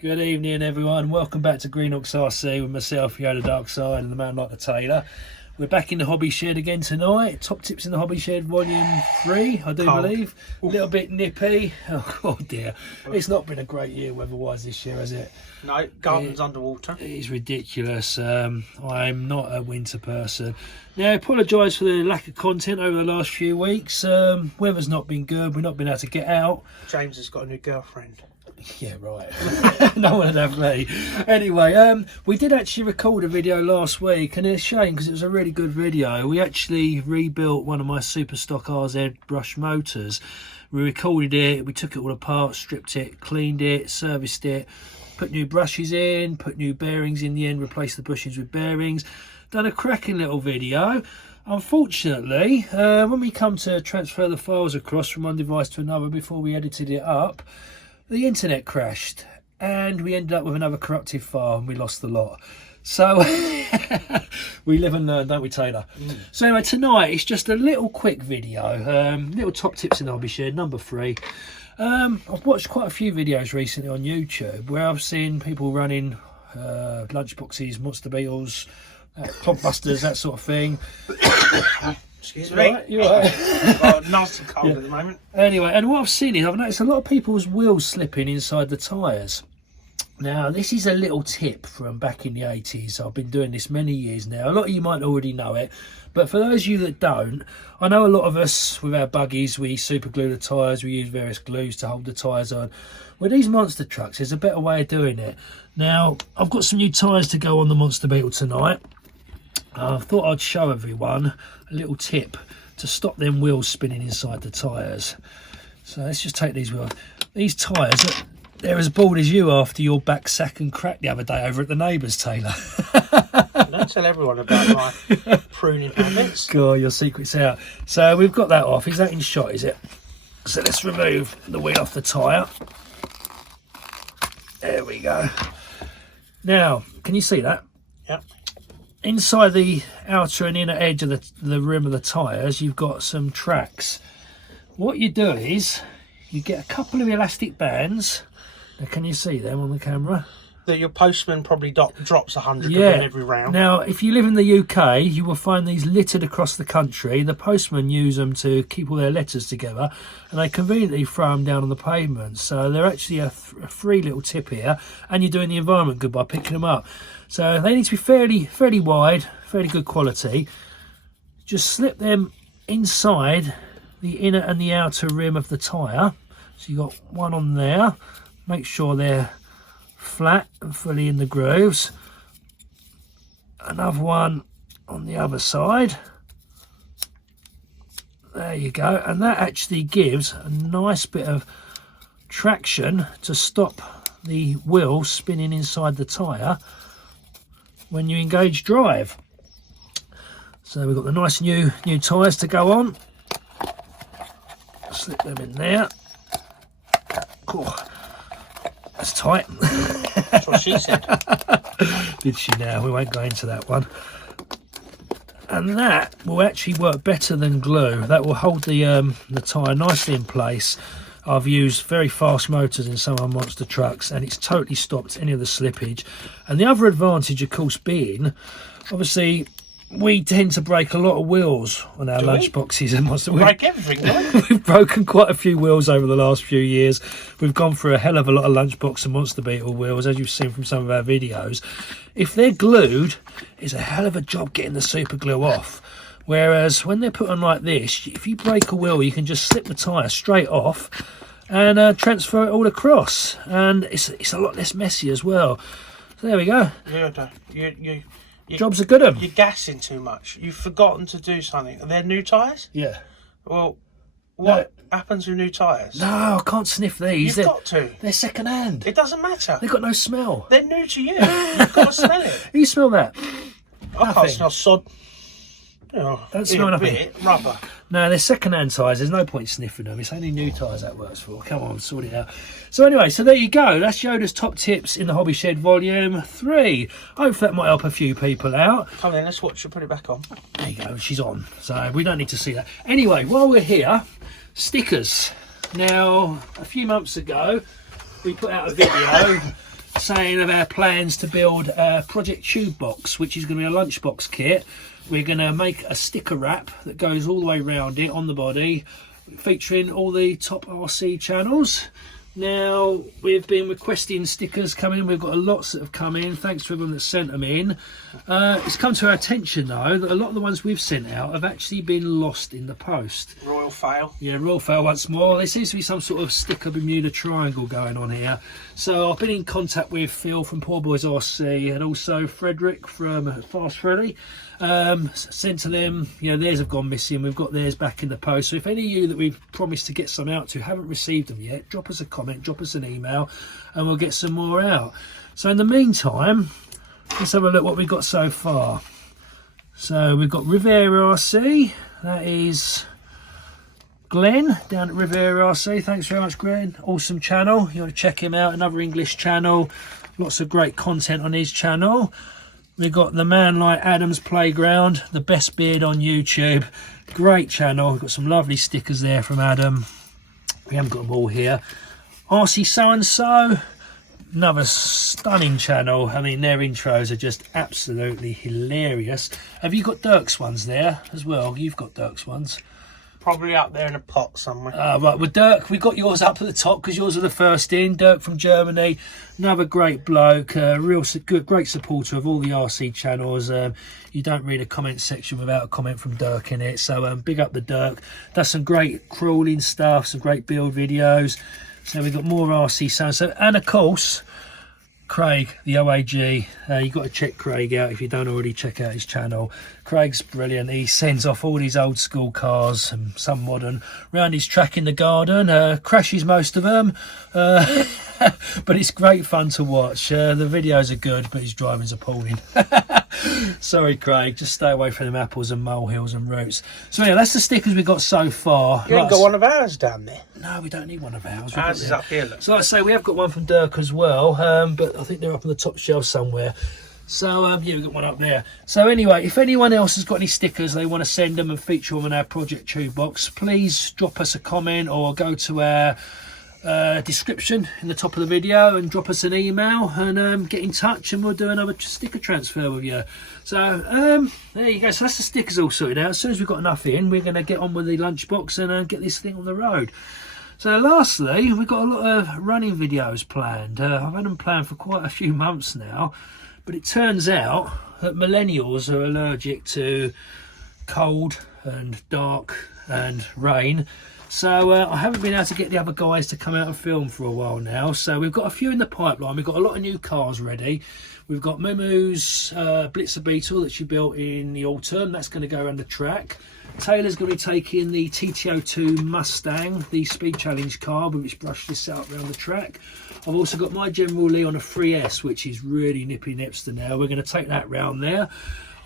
Good evening, everyone. Welcome back to Greenox RC with myself, Yoda Darkside, and the man like the tailor. We're back in the hobby shed again tonight. Top tips in the hobby shed, volume 3, I do believe. A little bit nippy. Oh dear, it's not been a great year weather-wise this year, has it? No, garden's underwater. It is ridiculous. I'm not a winter person. Now, I apologise for the lack of content over the last few weeks. Weather's not been good. We've not been able to get out. James has got a new girlfriend. Yeah, right. No one would have me. Anyway, we did actually record a video last week, and it's a shame because it was a really good video. We actually rebuilt one of my super stock RZ brush motors. We recorded it, we took it all apart, stripped it, cleaned it, serviced it, put new brushes in, put new bearings in the end, replaced the bushings with bearings. Done a cracking little video. Unfortunately, when we come to transfer the files across from one device to another before we edited it up, the internet crashed and we ended up with another corrupted file and we lost the lot. So we live and learn, don't we, Taylor? So anyway, tonight it's just a little quick video, little top tips in the hobby shed, number 3. I've watched quite a few videos recently on YouTube where I've seen people running lunchboxes, monster beetles, clogbusters, that sort of thing. Excuse me. You're right. Oh, nasty cold at the moment. Anyway, and what I've seen is I've noticed a lot of people's wheels slipping inside the tyres. Now, this is a little tip from back in the 80s. I've been doing this many years now. A lot of you might already know it, but for those of you that don't, I know a lot of us with our buggies, we super glue the tyres, we use various glues to hold the tyres on. With these monster trucks, there's a better way of doing it. Now, I've got some new tyres to go on the Monster Beetle tonight. I thought I'd show everyone a little tip to stop them wheels spinning inside the tyres. So let's just take these wheels. These tyres, they're as bald as you after your back sack and crack the other day over at the neighbour's, Taylor. Don't tell everyone about my pruning habits. God, your secret's out. So we've got that off. Is that in shot, is it? So let's remove the wheel off the tyre. There we go. Now, can you see that? Yep. Inside the outer and inner edge of the rim of the tyres, you've got some tracks. What you do is you get a couple of elastic bands. Now, can you see them on the camera? That your postman probably drops 100 of them every round. Now, if you live in the UK, you will find these littered across the country. The postmen use them to keep all their letters together, and they conveniently throw them down on the pavement. So they're actually a free little tip here, and you're doing the environment good by picking them up. So they need to be fairly wide, fairly good quality. Just slip them inside the inner and the outer rim of the tyre. So you've got one on there. Make sure they're flat and fully in the grooves. Another one on the other side. There you go. And that actually gives a nice bit of traction to stop the wheel spinning inside the tyre when you engage drive. So we've got the nice new tyres to go on. Slip them in there. Cool. That's tight. That's what she said. Did she now? We won't go into that one. And that will actually work better than glue. That will hold the tyre nicely in place. I've used very fast motors in some of my monster trucks and it's totally stopped any of the slippage. And the other advantage, of course, being, obviously, we tend to break a lot of wheels on our lunchboxes and monster. We break everything, don't we? We've broken quite a few wheels over the last few years. We've gone through a hell of a lot of lunchbox and monster beetle wheels, as you've seen from some of our videos. If they're glued, it's a hell of a job getting the super glue off. Whereas when they're put on like this, if you break a wheel, you can just slip the tyre straight off and transfer it all across. And it's a lot less messy as well. So there we go. Yeah, Job's a good one. You're gassing too much. You've forgotten to do something. Are there new tyres? Yeah. Well, what happens with new tyres? No, I can't sniff these. You've got to. They're second hand. It doesn't matter. They've got no smell. They're new to you. You've got to smell it. You smell that? I can't smell sod. Oh, Don't smell nothing. Bit, rubber. No, they're second-hand tyres. There's no point sniffing them. It's only new tyres that works for. Come on, sort it out. So anyway, so there you go. That's Yoda's top tips in the Hobby Shed Volume 3. Hopefully that might help a few people out. Come then, let's watch her put it back on. There you go. She's on. So we don't need to see that. Anyway, while we're here, stickers. Now, a few months ago, we put out a video saying of our plans to build a Project Tube box, which is going to be a lunchbox kit. We're going to make a sticker wrap that goes all the way around it on the body, featuring all the top RC channels. Now, we've been requesting stickers coming. We've got lots that have come in. Thanks to everyone that sent them in. It's come to our attention, though, that a lot of the ones we've sent out have actually been lost in the post. Royal fail. Yeah, royal fail once more. There seems to be some sort of sticker Bermuda Triangle going on here. So I've been in contact with Phil from Poor Boys RC and also Frederick from Fast Freddy. Sent to them, you know, theirs have gone missing. We've got theirs back in the post. So if any of you that we've promised to get some out to haven't received them yet, drop us a comment, drop us an email, and we'll get some more out. So in the meantime, let's have a look what we've got so far. So we've got Riviera RC. That is Glenn down at Riviera RC. Thanks very much, Glenn. Awesome channel. You want to check him out. Another English channel. Lots of great content on his channel. We've got the Man Like Adams Playground, the best beard on YouTube. Great channel. We've got some lovely stickers there from Adam. We haven't got them all here. RC So and So, another stunning channel. I mean, their intros are just absolutely hilarious. Have you got Dirk's ones there as well? You've got Dirk's ones. Probably up there in a pot somewhere. Right, with Dirk, we got yours up at the top because yours are the first in. Dirk from Germany, another great bloke, great supporter of all the RC channels. You don't read a comment section without a comment from Dirk in it. So big up the Dirk. Does some great crawling stuff, some great build videos. So we've got more RC sound. So, and of course, Craig, the OAG. You've got to check Craig out if you don't already check out his channel. Craig's brilliant. He sends off all these old school cars and some modern round his track in the garden. Crashes most of them, but it's great fun to watch. The videos are good, but his driving's appalling. Sorry, Craig, just stay away from them apples and molehills and roots. So yeah, that's the stickers we got so far. You ain't got one of ours down there? No, we don't need one of ours. Ours is up here, look. So like I say, we have got one from Dirk as well, but I think they're up on the top shelf somewhere. So yeah, we've got one up there. So anyway, if anyone else has got any stickers they want to send them and feature them on our Project Tube box, please drop us a comment or go to our description in the top of the video and drop us an email and get in touch, and we'll do another sticker transfer with you. So there you go. So that's the stickers all sorted out. As soon as we've got enough in, we're going to get on with the lunchbox and get this thing on the road. So lastly, we've got a lot of running videos planned. I've had them planned for quite a few months now, but it turns out that millennials are allergic to cold and dark and rain. So I haven't been able to get the other guys to come out and film for a while now. So we've got a few in the pipeline. We've got a lot of new cars ready. We've got Mumu's Blitzer Beetle that she built in the autumn. That's going to go around the track. Taylor's going to be taking the TTO2 Mustang, the Speed Challenge car, which brushed this out around the track. I've also got my General Lee on a 3S, which is really nippy nipster now. We're going to take that round there.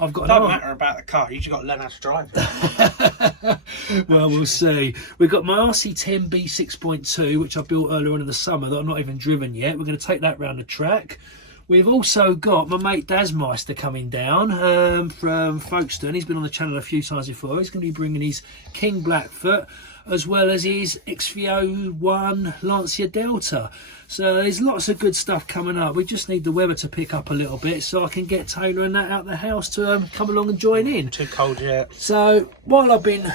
I've got Don't matter about the car, you just got to learn how to drive it. Well, we'll see. We've got my RC10 B6.2, which I built earlier on in the summer that I've not even driven yet. We're going to take that round the track. We've also got my mate Dazmeister coming down from Folkestone. He's been on the channel a few times before. He's going to be bringing his King Blackfoot as well as his XV01 Lancia Delta. So there's lots of good stuff coming up. We just need the weather to pick up a little bit so I can get Taylor and that out the house to come along and join in. Too cold yet. So while I've been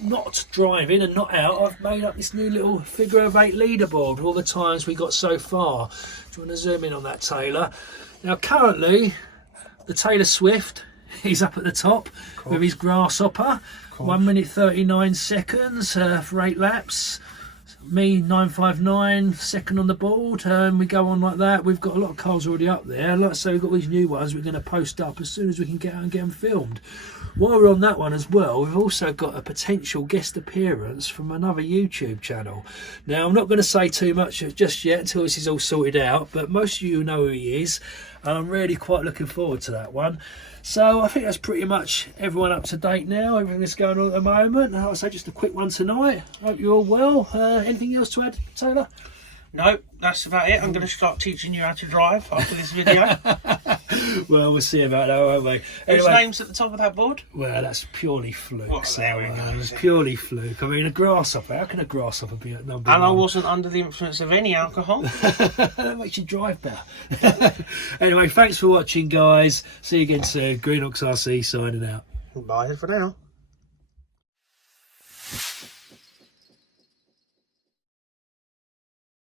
not driving and not out, I've made up this new little figure of 8 leaderboard, all the times we got so far. Do you want to zoom in on that, Taylor? Now currently the Taylor Swift, he's up at the top with his Grasshopper. 1 minute 39 seconds for 8 laps. Me 959 second on the board, we go on like that. We've got a lot of cars already up there. Like I say, we've got these new ones we're going to post up as soon as we can get out and get them filmed. While we're on that one as well, we've also got a potential guest appearance from another YouTube channel. Now I'm not going to say too much just yet until this is all sorted out, but most of you know who he is, and I'm really quite looking forward to that one. So I think that's pretty much everyone up to date now. Everything that's going on at the moment. I'll say just a quick one tonight. Hope you're all well. Anything else to add, Taylor? No, that's about it. I'm going to start teaching you how to drive after this video. Well, we'll see about that, won't we? Whose Anyway, name's at the top of that board? well, that's purely fluke. Well, So, there we go. it's purely fluke. I mean, a grasshopper. How can a grasshopper be at number And I one? wasn't under the influence of any alcohol. That makes you drive better. Anyway, thanks for watching, guys. See you again soon. Greenox RC signing out. Bye for now.